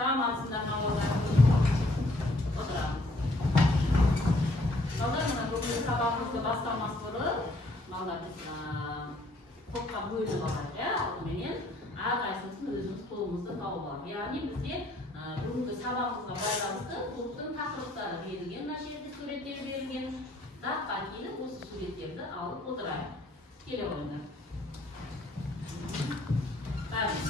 Саламатсыздарбы балдар? Отырамыз. Балдар, мына бүгінгі сабағымызды бастамас бұрын, балдар біз топқа бөлініп алайық, алдыменен әрқайсымыздың өзіміз тобымызды тауып алайық. Яғни бізде бүгінгі сабағымызға байланысты топтың тақырыптары берілген, мына жерде суреттер берілген. Датқа келіп осы суреттерді алып отырайық. Келе қойыңдар. Бәріміз.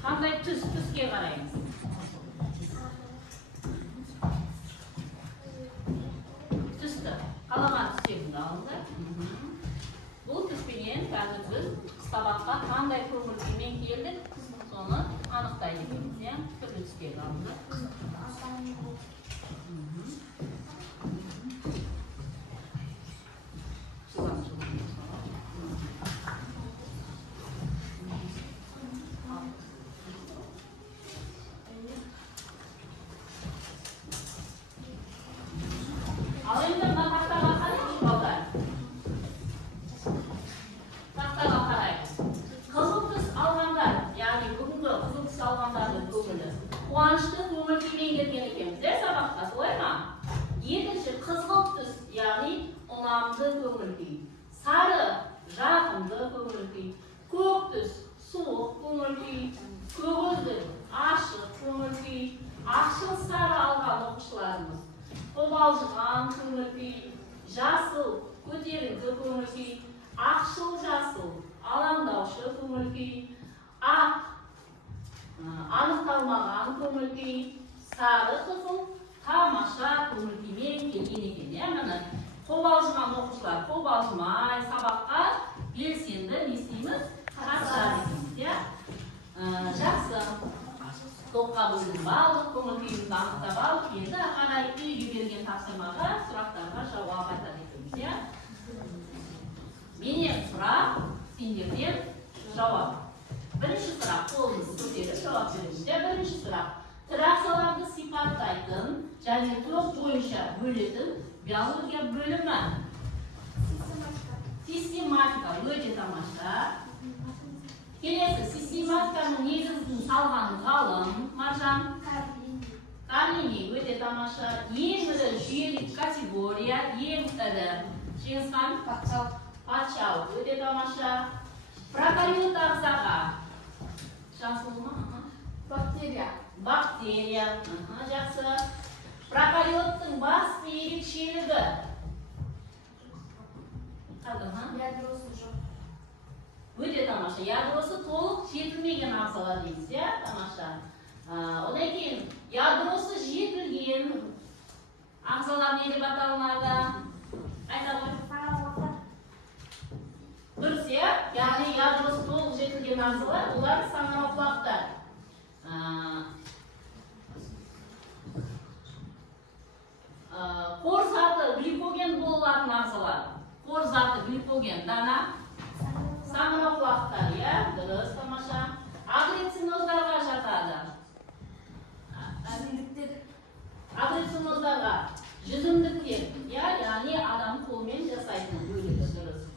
Қандай түске қараймыз. Түсті. Қалаған түстерді алыңыздар. Бұл түспенен қазір біз сабаққа қандай көңіл күймен келдік, соны анықтайды екенбіз, түрлі түстерді алыңыздар. Қуанышты көңіл күймен келген екенбіздер сабаққа, солай ма? Екінші қызғылт түс, яғни ұнамды көңіл күй. Сары жақынды көңіл күй. Көк түс суық көңіл күй. Көгілдір ашық көңіл күй. Ақшыл сары алған оқушыларымыз. Қобалжыған көңіл күй. Жасыл көтеріңкі көңіл күй. Ақшыл жасыл алаңдаушы көңіл күй. Ақ анықталмаған көңіл күй, сары қызыл, тамаша көңіл күймен келген екен. Міне қобалжыған оқушылар қобалжымай сабаққа белсенді не істейміз? Қатысады екенбіз. Жақсы. Топқа бөлініп алдық, көңіл күйімізді анықтап алдық. Енді қарай үйге берген тапсырмаға, сұрақтарға жауап айтады екенбіз. Менен сұрақ, сендерден жауап. Бірінші сұрақ, қолыңызды көтеріп жауап беріңіз. Бірінші сұрақ. Тракцияларды сипаттайтын және топ бойынша бөлетін биология бөлімі. Систематика. Өте тамаша. Келесі, систематиканың негізін салған ғалым Маржан. Карлини. Өте тамаша. Ең ірі жүйелік категория, ең ірі. Жеңісхан? Патшал. Өте тамаша. Прокариот ағзаға. Жасылма? Бактерия. Бактерия. Жақсы. Прокариоттың басты ерекшелігі. Ядросы жоқ. Өте тамаша. Ядросы толық жетілмеген ағзалар дейміз, тамаша. Одан кейін ядросы жетілген ағзалар не деп аталынады? Айта ғой. Дұрыс, яғни ядросы толық жетілген ағзалар, олар саңырауқұлақтар. Қор заты гликоген болатын ағзалар. Қор заты гликоген, дана саңырауқұлақтар, дұрыс, тамаша. Агрециноздарға жатады. Агрециноздарға жүзімдіктер, яғни адам қолмен жасайтын бөлігі, дұрыс.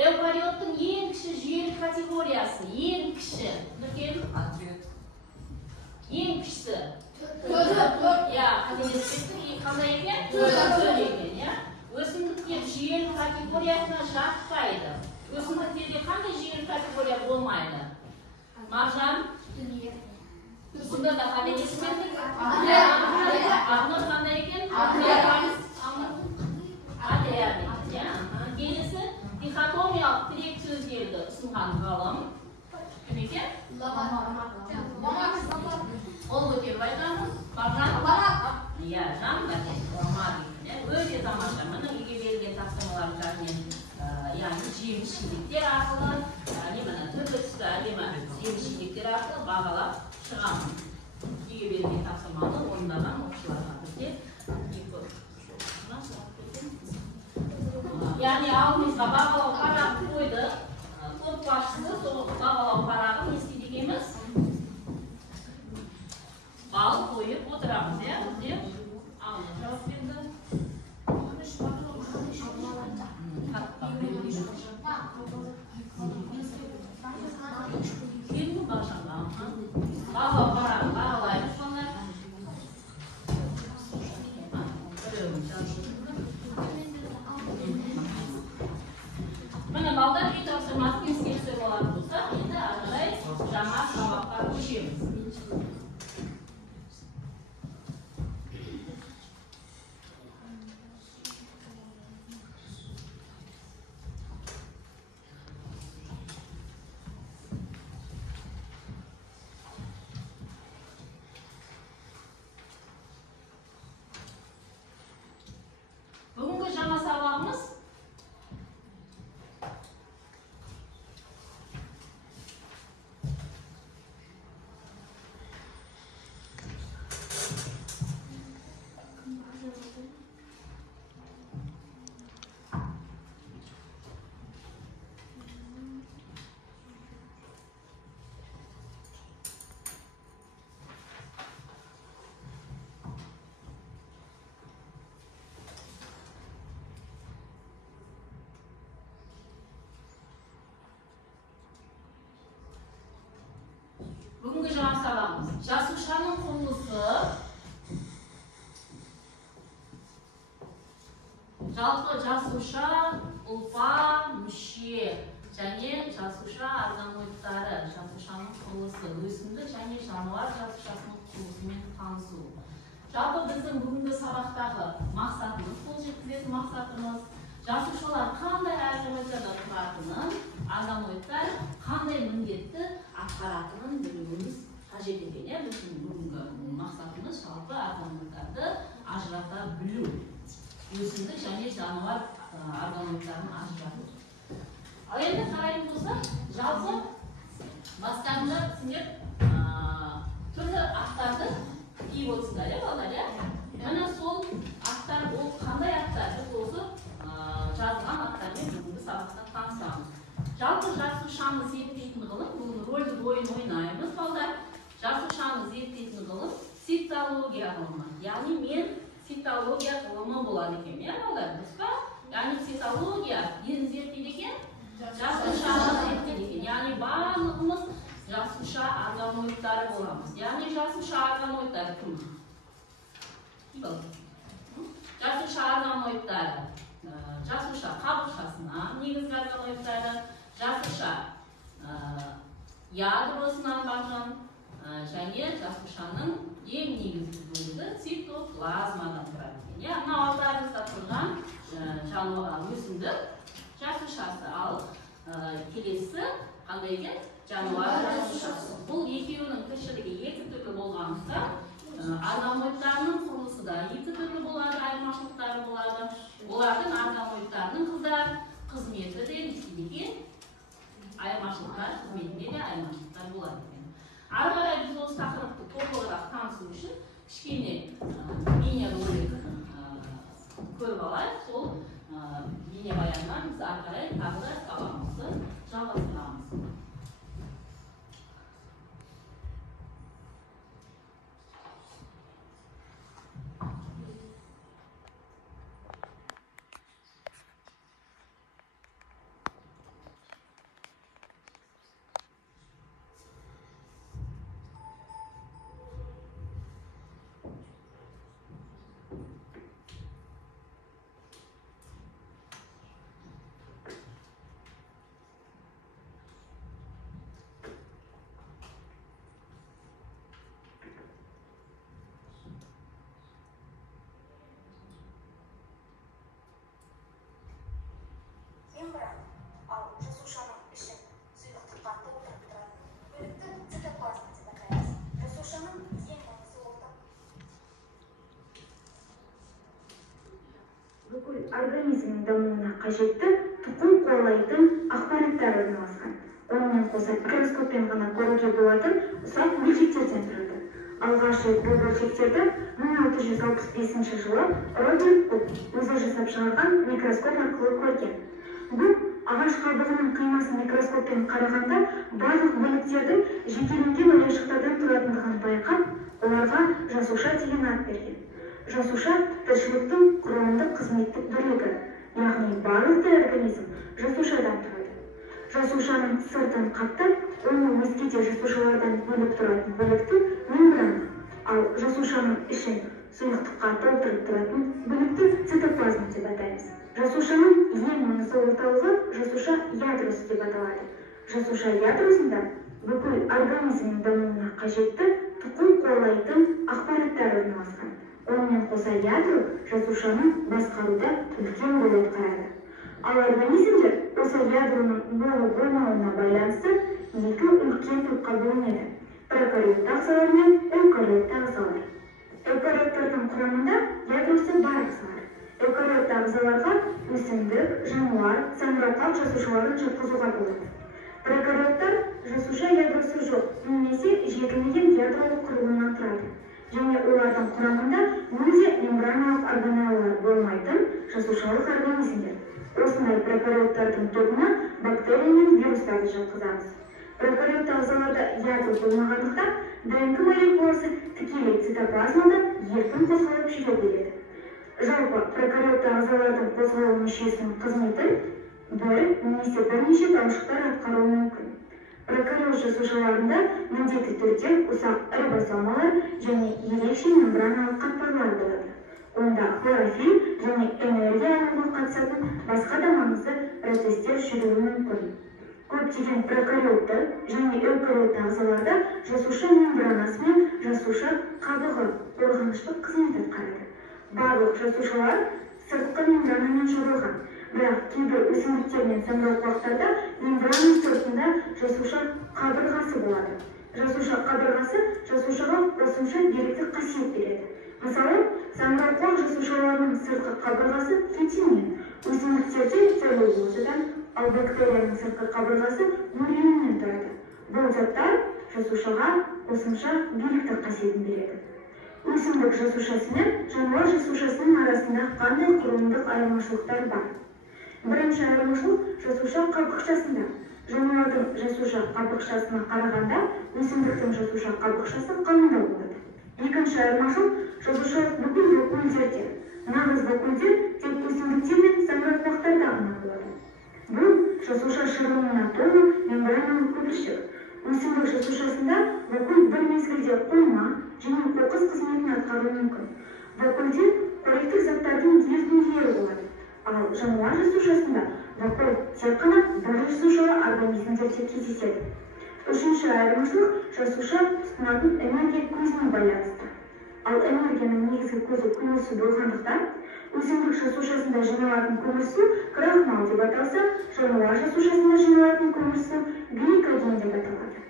Эукариоттың ең кіші жүйелік категориясы, ең кіші, біркен? Ең кішісі. Қателеспектің қандай екен? Төрт екен. Өсімдіктер жүйелік категориясына жатпайды. Өсімдіктерде қандай жүйелік категория болмайды? Marjan. Bunda da qanday esmetdik? Agnar qanday ekan? Adayar. Kelisi dixotomiyalik tirek so'zlarni usungan g'olim. Kim ekan? Qo'l ko'tarib aytamiz. Marjan. Ya, jamlar. Öyle zamanlar mana uyga berilgan taqsimotlarni ya'ni jemishliklar orqali, ya'ni mana turli tusdagi mana jemishliklar orqali baholab chiqamiz. Uyga berilgan taqsimotni o'rnagan o'quvchilarga deb ya'ni oldimizga baholab qarab qo'ydi. To'p boshchisi baholab qarag'in ne istaydigimiz? Bal qo'yib o'tiramiz, ya, deb javob berdi. Kim başlandı? Baba bağlayıp sonra mana balda bir topshirmasini inspeksiya bo'ladi bo'lsa, endi aqlay jamoat saboqqa qo'shamiz. Bugungi jama sabog'imiz bugungi jama sabog'imiz Jasuşanın qurilishi жалпы жасуша, ұлпа, мүше және жасуша органоидтары, жасушаның құрылысы, өсімдік және жануар жасушасының құрылысымен танысу. Жалпы біздің бүгінгі сабақтағы мақсатымыз, қол жеткізетін мақсатымыз, жасушалар қандай органоидтарда тұратынын, органоидтар қандай міндетті атқаратынын білуіміз қажет екен. Біздің бүгінгі мақсатымыз жалпы органоидтарды ажырата білу. Өсімдік және жануар органоидтарын ажырату. Ал енді қарайтын болсақ, жалпы бастарында сендер түрлі аттарды киіп отырсыңдар, иә балалар, иә? Мына сол аттар, ол қандай аттар? Біз осы жазылған аттармен бүгінгі сабақта танысамыз. Жалпы жасушаны зерттейтін ғылым, бүгін рөлді ойын ойнаймыз, балалар. Жасушаны зерттейтін ғылым цитология ғылымы. Яғни мен цитология ғылымы болады екен, иә балалар, дұрыс па? Яғни цитология нені зерттейді екен? Жасушаны зерттейді екен. Яғни барлығымыз жасуша органоидтары боламыз. Яғни жасуша органоидтары кім? Жасуша органоидтары. Жасуша қабықшасынан негізгі органоидтары, жасуша ядросынан барған және жасушаның ең негізгі бөлігі цитоплазмадан тұрады екен. Мына алдарыңызда тұрған өсімдік жасушасы, ал келесі қандай екен? Жануар жасушасы. Бұл екеуінің тіршілігі екі түрлі болғандықтан органоидтарының құрылысы да екі түрлі болады, айырмашылықтары болады. Олардың органоидтарының қызметі де екен, айырмашылықтар қызметінде де айырмашылықтар болады екен. Ары қарай біз осы тақырыпты толығырақ танысу үшін кішкене бейнеролик көріп алайық. Сол бейнебаяннан біз ары қарай тағы да сабағымызды жалғастырамыз. организмнің дамуына қажетті тұқым қуалайтын ақпараттар орналасқан. Онымен қоса микроскоппен ғана көруге болатын ұсақ бөлшектерден тұрады. Алғаш рет бұл бөлшектерді 1665 жылы Роберт Кук өзі жасап шығарған микроскоп арқылы көрген. Бұл ағаш қабығының қимасын микроскоппен қарағанда барлық бөліктердің жекеленген ойыншықтардан тұратындығын байқап, оларға жасуша деген ат берген. Жасуша тіршіліктің құрылымдық қызметтік бірлігі, яғни барлық организм жасушадан тұрады. Жасушаның сыртын қаптап, оны өзге де жасушалардан бөліп тұратын бөлікті мембрана, ал жасушаның ішін сұйықтыққа толтырып тұратын бөлікті цитоплазма деп атаймыз. Жасушаның ең маңызды орталығы жасуша ядросы деп аталады. Жасуша ядросында бүкіл организмнің дамуына қажетті тұқым қуалайтын ақпараттар орналасқан. Онымен қоса ядро жасушаны басқаруда үлкен рөл атқарады. Ал организмдер осы ядроның болу-болмауына байланысты екі үлкен топқа бөлінеді: прокариотты ағзалар мен эукариотты ағзалар. Эукариоттардың құрамында ядросы бар ағзалар. Эукариотты ағзаларға өсімдік, жануар, самырауқақ жасушаларын жатқызуға болады. Прокариоттар жасуша ядросы жоқ, немесе жетілмеген ядролық құрылымнан тұрады. Және олардың құрамында мүлде мембраналық органеллалар болмайтын жасушалық организмдер. Осындай прокариоттардың тобына бактерия мен вирустарды жатқызамыз. Прокариотты ағзаларда ядро болмағандықтан ДНК молекуласы тікелей цитоплазмада еркін қозғалып жүре береді. Жалпы прокариотты ағзалардың қозғалу мүшесінің қызметін бір немесе бірнеше талшықтар атқаруы мүмкін. Прокариот жасушаларында міндетті түрде ұсақ рибосомалар және ерекше мембраналық қатпарлар болады. Онда хлорофилл және энергия алуға қатысатын басқа да маңызды процестер жүруі мүмкін. Көптеген прокариотты және эукариотты ағзаларда жасуша мембранасы мен жасуша қабығы қорғаныштық қызмет атқарады. Барлық жасушалар сыртқы мембранамен жабылған, бірақ кейбір өсімдіктер мен самырауқұлақтарда мембрана сыртында жасуша қабырғасы болады. Жасуша қабырғасы жасушаға қосымша беріктік қасиет береді. Мысалы, самырауқұлақ жасушаларының сыртқы қабырғасы фитиннен, өсімдіктерде целлулозадан, ал бактерияның сыртқы қабырғасы муриннен тұрады. Бұл заттар жасушаға қосымша беріктік қасиетін береді. Өсімдік жасушасы мен жануар жасушасының арасында қандай құрылымдық айырмашылықтар бар? Бірінші айырмашылық жасуша қабықшасында. Жануардың жасуша қабықшасына қарағанда өсімдіктің жасуша қабықшасы қалыңдау болады. Екінші айырмашылық жасушалық бүкіл вакуольдерде. Нағыз вакуольдер тек өсімдіктер мен самырауқұлақтарда ғана болады. Бұл жасуша шырынына толы мембраналық көпіршік. Өсімдік жасушасында вакуоль бір мезгілде қойма және қоқыс қызметін атқаруы мүмкін. Вакуольдер қоректік заттардың ерітінділері болады. Ал жануар жасушасында вакуоль тек қана бір жасушалы организмдерде кездеседі. Үшінші айырмашылық жасуша тұтынатын энергия көзіне байланысты. Ал энергияның негізгі көзі көмірсу болғандықтан, өсімдік жасушасында жиналатын көмірсу крахмал деп аталса, жануар жасушасында жиналатын көмірсу гликоген деп аталады.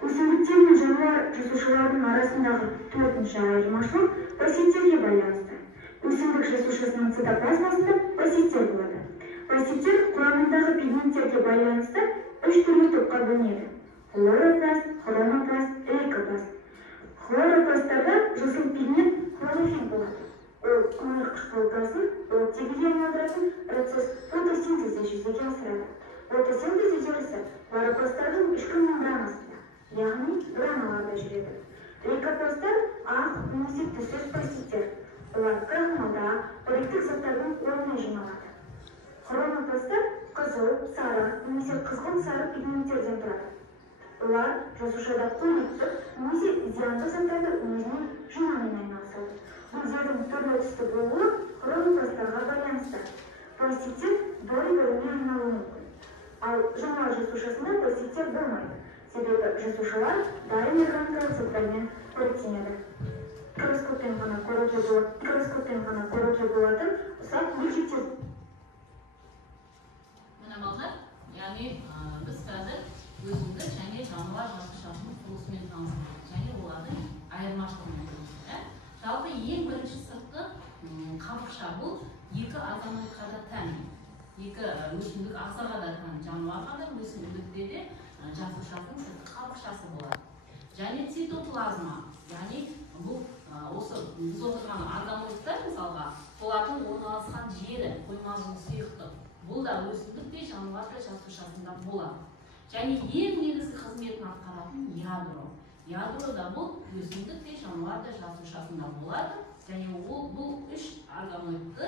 Өсімдіктер мен жануар жасушаларының арасындағы төртінші айырмашылық посеттерге байланысты. Өсімдік жасушасының цитоплазмасында посеттер болады. Посеттер құрамындағы пигменттерге байланысты үш түрлі топқа бөлінеді: хлоропласт, хромопласт, лейкопласт. Хлоропласттарда жасыл пигмент хлорофилл болады. Ол көмір қышқыл газын оттегіге айналдыратын процесс фотосинтезді жүзеге асырады. Фотосинтез үдерісі хлоропласттардың ішкі мембранасында, яғни гранулаларда жүреді. Лейкопласттар ақ немесе түсіз посеттер. Олар крахмалда қоректік заттардың орнына жиналады. Хромопласттар қызыл, сары немесе қызғылт сары пигменттерден тұрады. Олар жасушада қоректік немесе зиянды заттарды өзіне жинаумен айналысады. Бұл заттың түрлі түсті болуы хромопласттарға байланысты. Пластиктер бір-біріне айналуы мүмкін. Ал жануар жасушасында пластиктер болмайды. Себебі жасушалар дайын органикалық заттармен қоректенеді. Микроскоппен ғана көруге болатын ұсақ бөлшектер. Мына балдар, яғни біз қазір өзімді және жануар жасушасының құрылысымен таныстырдық, және олардың айырмашылығын айтамыз. Жалпы ең бірінші сыртқы қабықша бұл екі азаматқа да тән, екі өсімдік ағзаға да тән жануарға да өсімдікте де жасушасының сыртқы қабықшасы болады. Және цитоплазма, яғни бұл осы біз отырған органоидтар мысалға солардың орналасқан жері, қоймасының сұйықтық. Бұл да өсімдікте жануарда жасушасында болады. Және ең негізгі қызметін атқаратын ядро. Ядрода бұл өсімдікте жануарда жасушасында болады. Және бұл үш органоидты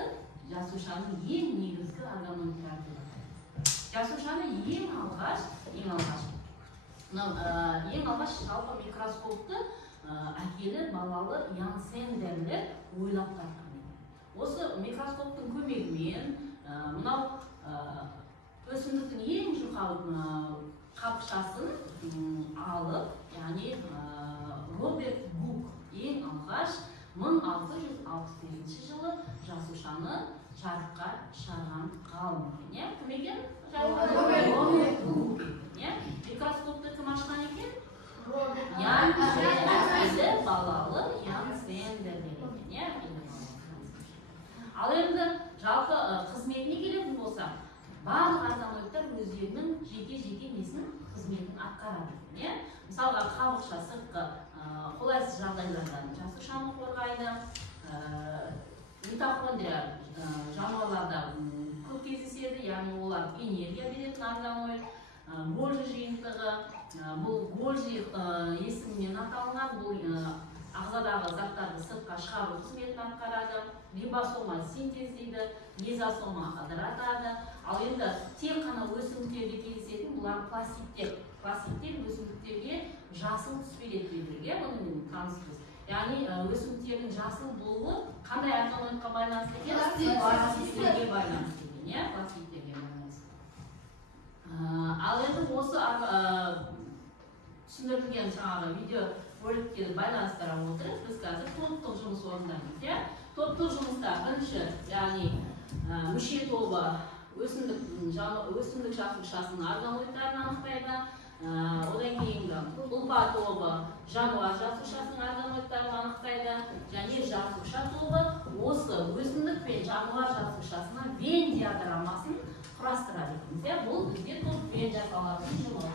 жасушаның ең негізгі органоидтары болады. Жасушаны ең алғаш жалпы микроскопты әкелі балалы Янсендерлер ойлап тапқан. Осы микроскоптың көмегімен мынау өсімдіктің ең жұқа қабықшасын алып, яғни Роберт Гук ең алғаш 1668 жылы жасушаны жарыққа шығарған ғалым екен. Кім екен? Роберт Гук. Микроскопты кім ашқан екен? Янсендерлер, балалы Янсендерлер екен. Ал енді жалпы қызметіне келетін болса, барлық органоидтар өздерінің жеке несінің қызметін атқарады. Мысалға қабықша сыртқы қолайсыз жағдайлардан жасушаны қорғайды. Митохондрия жануарларда көп кездеседі, яғни олар энергия беретін органоид. Гольжи жиынтығы, бұл Гольжи есімімен аталынған, бұл ағзадағы заттарды сыртқа шығару қызметін атқарады. Рибосома синтездейді, лизосома ыдыратады. Ал енді тек қана өсімдіктерде кездесетін бұлар пластиктер. Пластиктер өсімдіктерге жасыл түс береді бірге, бұны таныспыз. Яғни өсімдіктердің жасыл болуы қандай органоидқа байланысты екен? Пластиктерге байланысты екен, пластиктерге байланысты. Ал енді осы түсіндірілген жаңағы видео роликтерді байланыстыра отырып, біз қазір топтық жұмыс орындаймыз. Топтық жұмыста бірінші, яғни мүше тобы өсімдік жасушасының органоидтарын анықтайды. Одан кейінгі ұлпа тобы жануар жасушасының органоидтарын анықтайды. Және жасуша тобы осы өсімдік пен жануар жасушасының вен диаграммасын құрастырады. Бұл бізде топпен жасалатын жұмыс.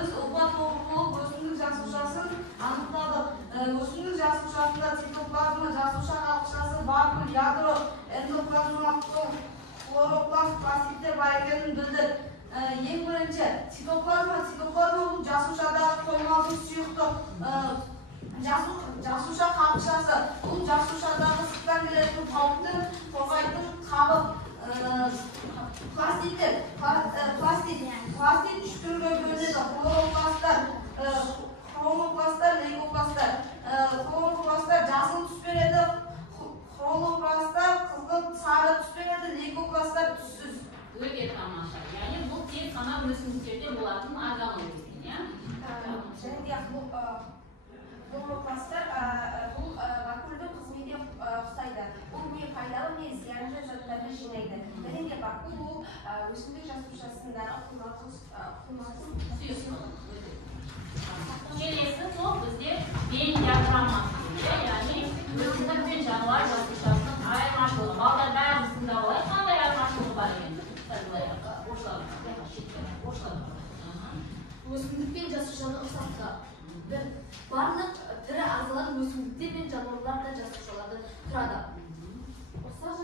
Biz obat болып өсімдік жасушасын анықтадық. Өсімдік жасушасында цитоплазма, жасуша қалқышасы, вакуул, ядро, эндоплазма, хлоропласт, пластиктер бар екенін білдік. Ең бірінші цитоплазма бұл жасушадағы қоймалдың сұйықтық жасуша қалқышасы. Бұл жасушадағы ыстықтан келетін қауіпті қорғайтын қабық. Пластик үш түрге бөлінеді. Хромопласттар, лейкопласттар. Хромопласттар жасыл түс береді, хромопласттар қызғылт сары түс береді, лейкопласттар түссіз. Өте тамаша. Яғни бұл тек қана өсімдіктерде болатын организм, иә? Және де хромопласттар бұл вакуулдың қызметін ұстайды. Бұл не пайдалы, не зиянды заттарды жинайды. Және де вакуул бұл өсімдік жасушасындағы құмалдың сұйықтығы. Келесі топ бізде бейін диаграммасы, яғни өсімдік пен жануар жасушасының айырмашылығы. Балдар бәріміз тыңдап алайық, қандай айырмашылығы бар екен? Өсімдік пен жасушаның ұқсастығы. Барлық тірі ағзалар өсімдіктер мен жануарларда жасушалардан тұрады. Ұқсас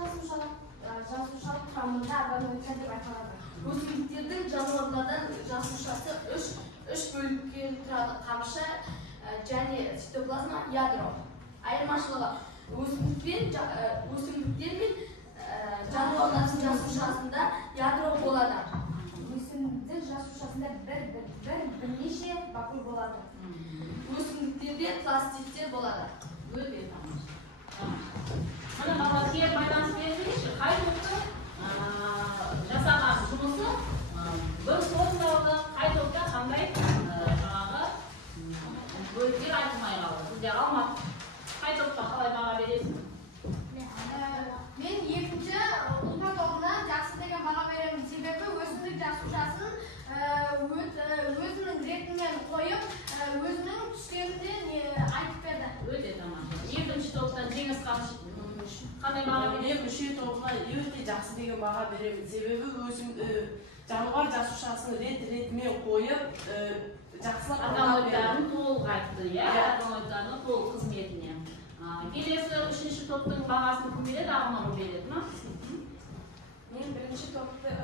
жасушаның құрамында организмдер деп айтылады. Өсімдіктердің жануарлардан жасушасы үш бөлікке тұрады: қамшы және цитоплазма, ядро. Айырмашылығы: өсімдіктер мен жануарлардың жасушасында ядро болады. Өсімдік жасушасында бірнеше вакуул болады. Өсімдіктерде пластиктер болады. Өте тамаша. Мына балаларға байланыс беріңізші. Қай топтың жасаған жұмысы бір топта, қай топта қандай жаңағы бөліктер айтылмай қалды. Бізде Алмат, қай топқа қалай баға бересің? Мен екінші ұлпа тобына жақсы деген баға беремін. Себебі өсімдік жасушасын өзінің ретімен қойып, өзінің түстерінде айтып берді. Өте тамаша. Екінші топтан жеңіс қандай баға бересің? Мен үшінші тобына өте жақсы деген баға беремін. Себебі жануар жасушасын ретімен қойып, жақсылап органоидтарын толық айтты, органоидтардың толық қызметіне. Келесі үшінші топтың бағасын кім береді, Ағымар береді ма? Мен бірінші топтың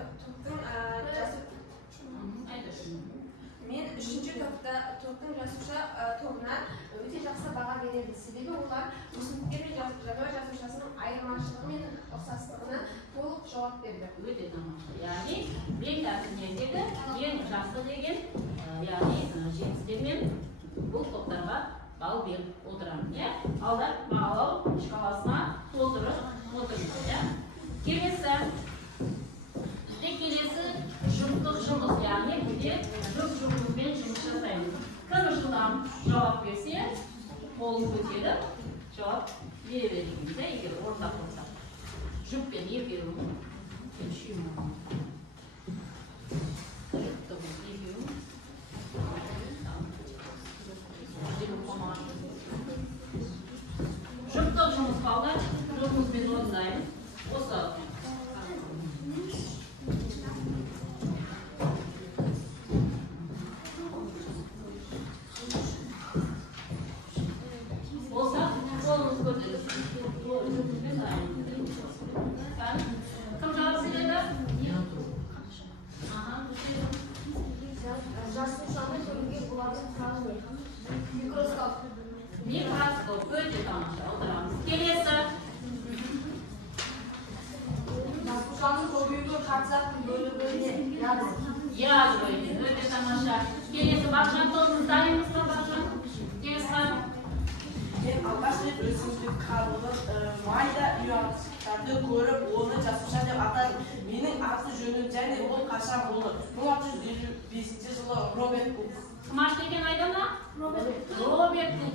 жасуша тобына өте жақсы баға береді. Себебі олар өсімдіктер мен жануар жасушасының айырмашылығы мен ұқсастығына толық жауап берді. Өте тамаша. Яғни ең тәртібіндегі ең жақсы деген, яғни жеңістермен бұл топтарға балл беріп отырамын. Алдар бағалау шкаласына толтырып отырмыз. Келесі жұптық жұмыс, яғни бізде жұп-жұппен жұмыс жасаймыз. Кім жылдам жауап берсе, қолын көтеріп жауап бере береміз, егер орындап болса. Жұппен екеуі жұптық жұмыс қалдар, жұмыспен орындаймыз. Осы микроскоп өте тамаша. Отырамыз. Келесі Жасушаның көбеюге қатысатын бөлігіне ядро. Ядро екен. Өте тамаша. Келесі Бақжан тобымыз дайынбыз ба, Бақжан? Келесі мен алғаш рет өсімдік қабығын майда ұяттарды көріп, оны жасуша деп атадым. Менің аты жөнім және ол қашан болды. 1655 жылы Роберт Кук. Қымаш деген айда ма? Роберт Кук.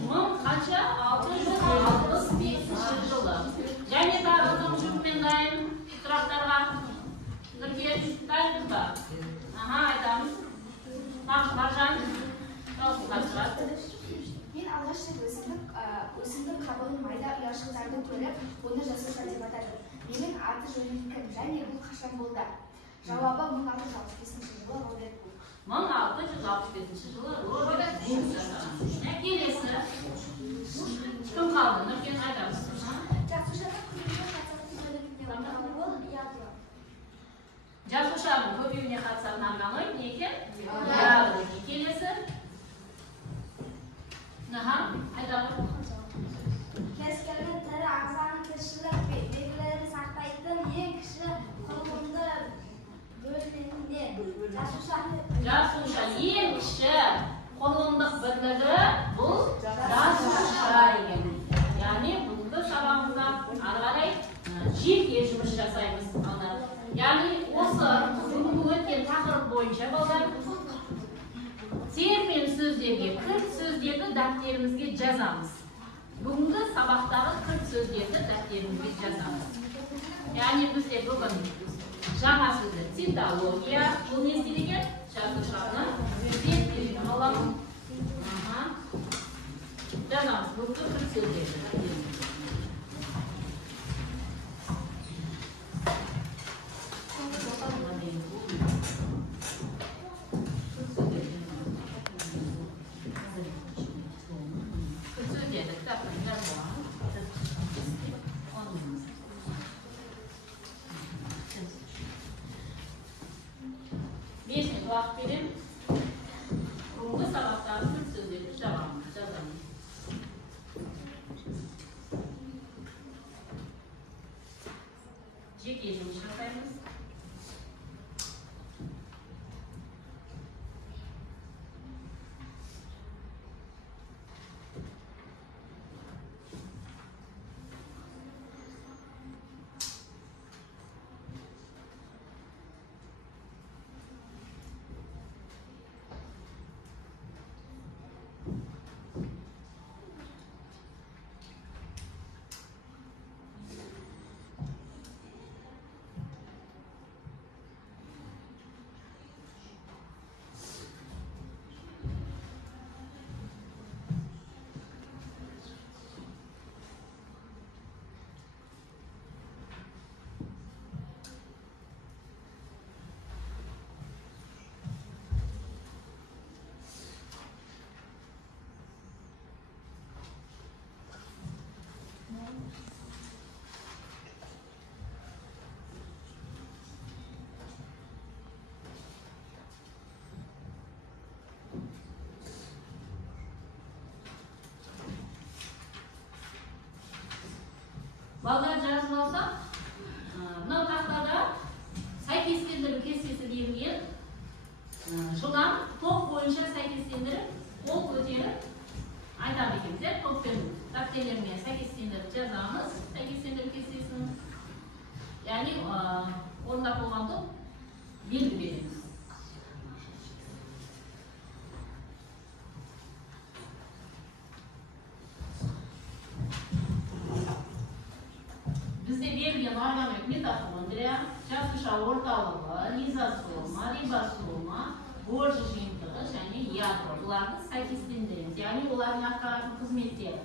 Мың қанша? 665 жылы. Және тағы кім жүпмен дайын сұрақтарға? Нұркен, дайынбыз ба? Айтамыз. Бақжан. Мен алғаш рет өсімдік қабығын майда ұяшықтарды көріп, оны жасуша деп атадым. Менің аты жөнім кім және бұл қашан болды? Cevabı 1665 жылы Роберт Бук. 1665 жылы Роберт Бук жасаған. Келесі. Кім қалды? Нұркен айтамыз. Жасушаның көбеюіне қатысатын бөлігіне ол ядро. Жасушаның көбеюіне қатысатын амалы не екен? Ядро. Келесі. Айтамыз. Kez kelgan tiri a'zoning tishliq belgilarini saqlaydigan eng kichik qurg'unda bo'lingan jasusha. Жасуша ең кіші құрылымдық бірлігі бұл жасуша екен. Яғни бүгінгі сабағымызда ары қарай жеке жұмыс жасаймыз. Яғни осы бүгінгі өткен тақырып бойынша балдар термин сөздерге, кілт сөздерді дәптерімізге жазамыз. Бүгінгі сабақтағы кілт сөздерді дәптерімізге жазамыз. Яғни бізде бүгін жаңа сөздер цитология, бұл не істелеген? Жасушаны зерттеудің ғылымы. Жазамыз бүгінгі кілт сөздерді. Uақыт беремін. Бүгінгі сабақтағы кілт сөздерді жазамыз. Жеке жұмыс жасаймыз. Балдар жазып алсақ, мынау тақтада сәйкестендіру кестесі берілген. Жылдан топ бойынша сәйкестендіріп, қол көтеріп айтам екенсіздер. Топпен дәптерлермен сәйкестендіріп жазамыз. Сәйкестендіру кестесін. Яғни орындап болған топ белгі береміз. Бізде берілген органик митохондрия, жасуша орталығы, лизосома, рибосома, Golgi жиынтығы және ядро. Бұларды сәйкестендіреміз. Яғни олардың атқаратын қызметтері.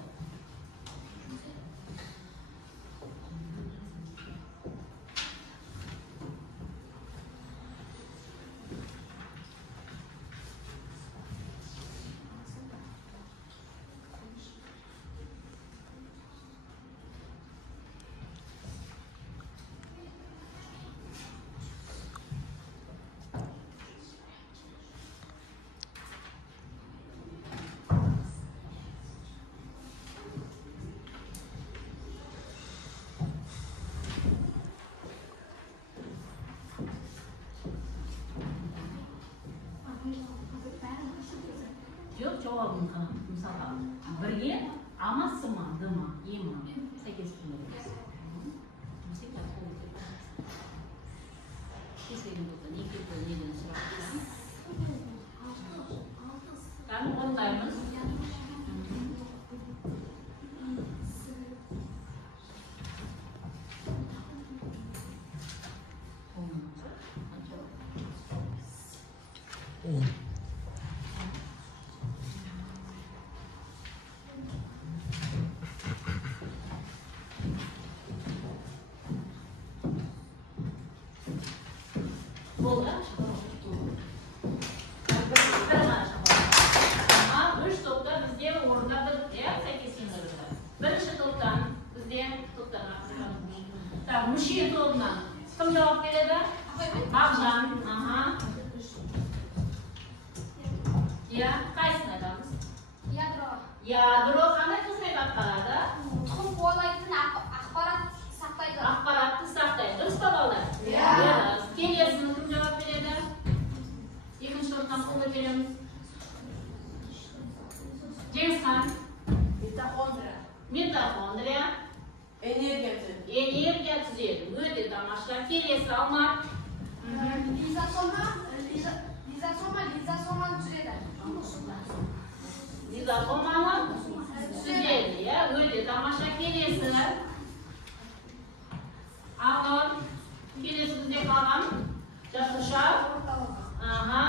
Yok cevabını мысалға бірге амасы ма, дыма, ема сәйкестендіреміз. Кесілген болса, не кетті, неден сұрақ. Кәні орындаймыз. Так, мужчина тобынан kim javob beradi? Maqjan. Aha. Ya, qaysini aytamiz? Yadro. Yadro qanday xizmat qiladi? Tuxum quvvatlaydigan axborot saqlaydi. Axborotni saqlaydi. Durust bolalar? Durust. Kelesini kim javob beradi? Ikkinchi to'rtdan qo'lga beramiz. Jenshan. Mitoxondriya. Energiya tuzadi. O'ta tomosha. Kelesi Almar. Lizosomani tuzadi. Lizosomani tuzadi. Ya, o'ta tomosha. Kelesi. Avlod. Kelesi bizga qolgan. Jastusha. Aha.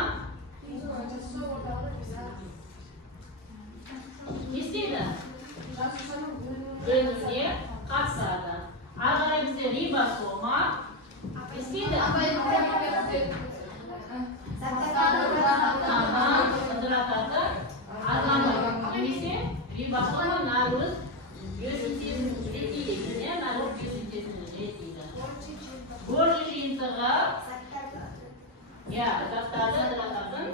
Ne isteydi? Bölümüne katsadı. Ağabey bize ribosoma. Ne isteydi? Aha, hidratası. Ağabey neyse? Ribosoma naruz biosintezini üretiydi. Ne naruz biosintezini üretiydi? Borcu jiyintiği. Ya, hidratası hidratasın.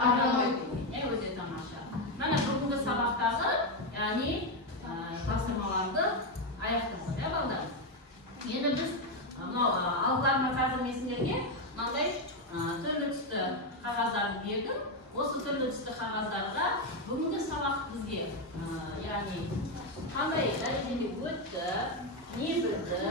Ağabey. Ne öyle tamaşa. Mana bugungi sabaqdagi, ya'ni topshirmalarni аяқтадық, ya balдар. Endi biz alg'arma ta'zimlesinglarga bunday turli tusda qog'ozlarni berdim. O'sha turli tusda qog'ozlarga bugungi saboq bizga, ya'ni qanday darajada o'tdi, ne bildi,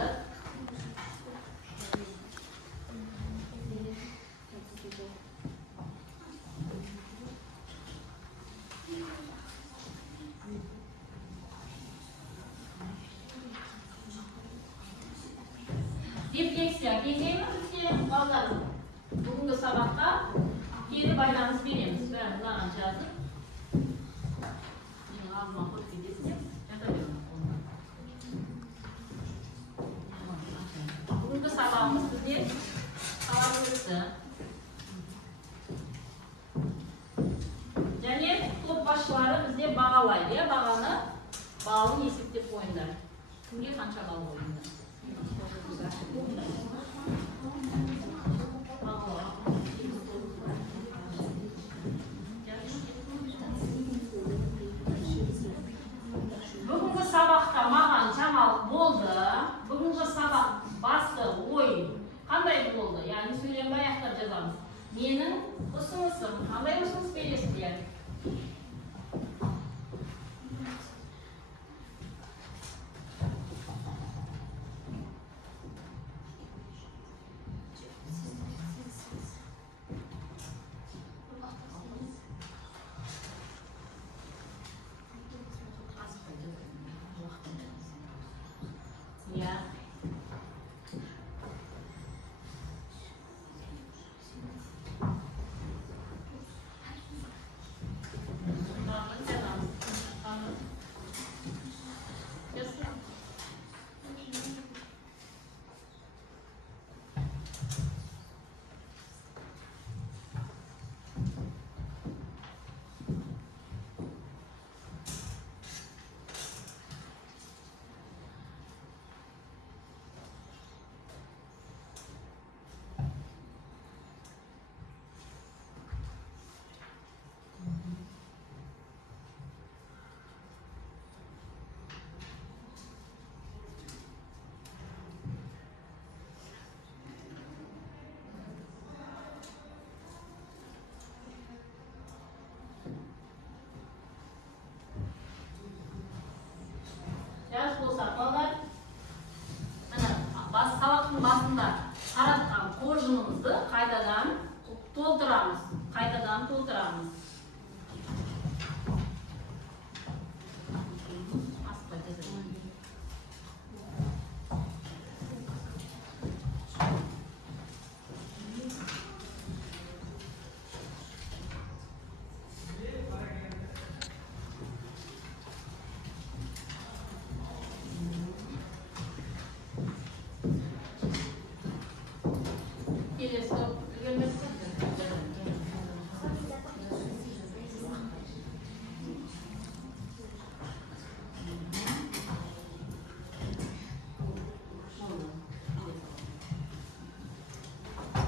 refleksiya qiynaymi bizga ballar. Bugungi saboqqa keri baylamiz beramiz. Ba'zi ma'lum yozib. Men alma qo'yib ketdingizmi? Bugungi saboqimiz bizga qavardi. Ya'ni to'p boshqalari bizga bag'alaydi, bag'ani hisoblab qo'yinglar. Kimga qancha ball qo'yinglar? Bugungi saboqda ma'an chamal bo'ldi. Bugungi saboq basti o'yin qanday bo'ldi? Ya'ni so'ylanmay yaxtab yozamiz. Mening usulum qanday usul berasizlar? Ya. Yaz bo'lsa qolar. Mana saboqning boshida qaratgan qo'shimimizni qaytadan to'ldiramiz.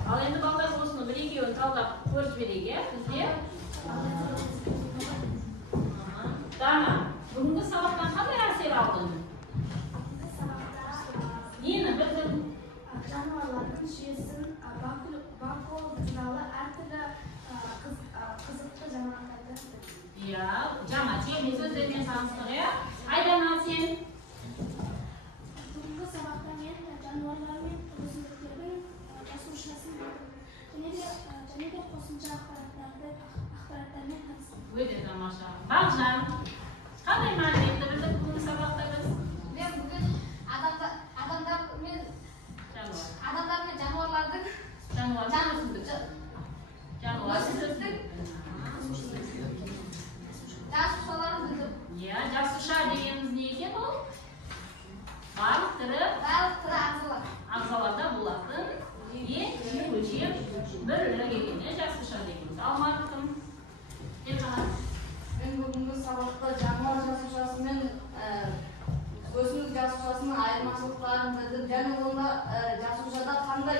Ал енді балдар осыны бір екеуін талдап көріп жіберейік, иә, бізге. Дана, бүгінгі сабақтан қандай әсер алдың? Нені білдің? Жануарлардың жүйесін, бақылау туралы әртүрлі қызықты жаңалықтарды. Иә, жаңа термин сөздермен таныстық, иә? Айдана сен? Бүгінгі сабақта мен жануарлар мен өсімдіктердің жасушасын және де қосымша ақпараттармен таныстым. Өте тамаша. Бағжан, қандай мәліметті білдік бүгінгі сабақта біз? Мен бүгін адамдар мен жануарлардың жасушаларын білдім. Иә, жасуша дегеніміз не екен ол? Барлық тірі ағзаларда болатын өлшем бірлігі екен, жасуша дегеніміз. Алматым, Мен бүгінгі сабақта жануар жасушасы мен өсімдік жасушасының айырмашылықтарын білдім, және онда жасушада қандай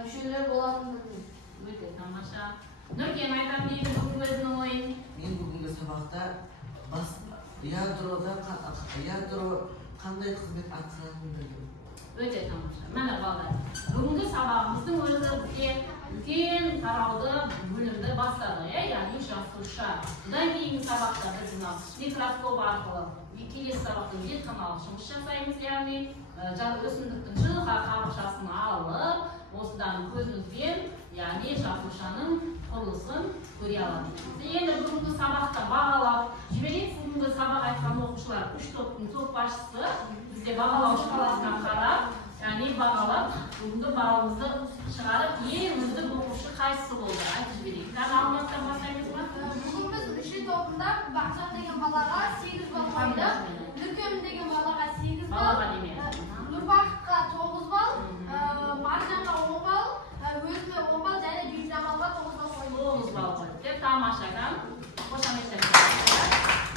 мүшелер болатынын білдім. Өте тамаша. Нұркен айтам деймін бүгінгі өзінің ойын. Мен бүгінгі сабақта ядро қандай қызмет атқаратынын білдім. Өте тамаша. Міне балдар. Бүгінгі сабағымыздың өзі бізге үлкен тарауды бөлімді бастады, яғни жасуша. Бұдан кейінгі сабақта біз микроскоп арқылы келесі сабақтың зертханалық жұмыс жасаймыз, яғни өсімдіктің жылға қабықшасын алып, осыдан көзімізбен, яғни жасушаның құрылысын көре аламыз. Енді бүгінгі сабақта бағалап жіберейік. Бүгінгі сабақ айтқан оқушылар 3 топтың топ басшысы бізде бағалау шкаласынан қарап, яғни бағалап, бүгінгі балымызды шығарып, ең үздік оқушы қайсысы болды? Айтып жіберейік. Алматыдан бастаймыз ба? Бүгін біз үшінші тобында Бақжан деген балаға 8 балл қойдық, Нүркен деген балаға 8 балл, Нұрбақытқа 9 балл, Маржанға 10 балл, өзіме 10 балл және Гүлжамалға 9 балл қойдық. 9 балл қойдық. Тамаша, қошаметтер.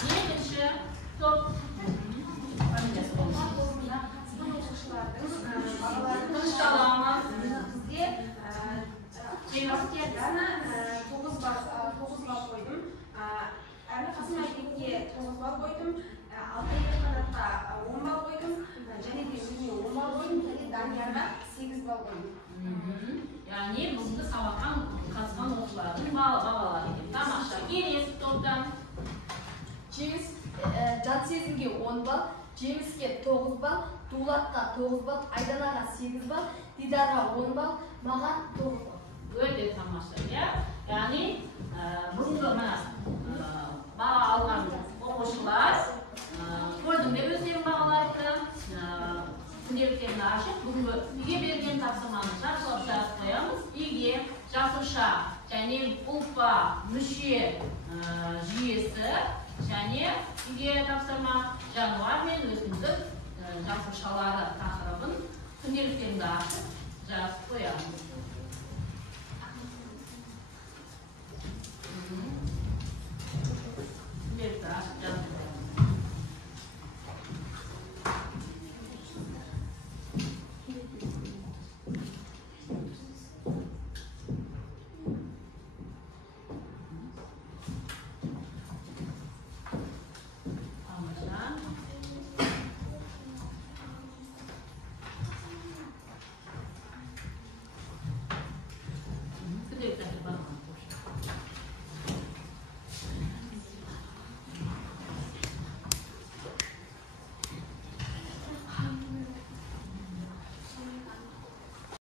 Екінші топ. Тынышталамыз. Бізде жеңілдіктерді 9 балл қойдым. Әбілқасым Айбекке 9 балл қойдым. Алтай Қанатқа 10 балл қойдым. Және де өзіме 10 балл қойдым. Және Даниярға 8 балл қойдым. Яғни бүгінгі сабаққа қатысқан оқушылардың бағалары екен. Тамаша. Келесі топтан. Жат сезімге 10 балл, Жеміске 9 балл, Дулатқа 9 балл, Айданаға 8 балл, Дидарға 10 балл, маған 9 балл. Өте тамаша, иә? Яғни бүгінгі баға алған оқушылар көрдіңдер өздерін бағаларды, күнделіктерін ашып, бүгінгі үйге берген тапсырманы жақсылап жазып қоямыз. Үйге жасуша және ұлпа мүше жүйесі және үйге тапсырма жануар мен өсімдік жасушалары тақырыбын күнделіктерінде ашып жазып қоямыз.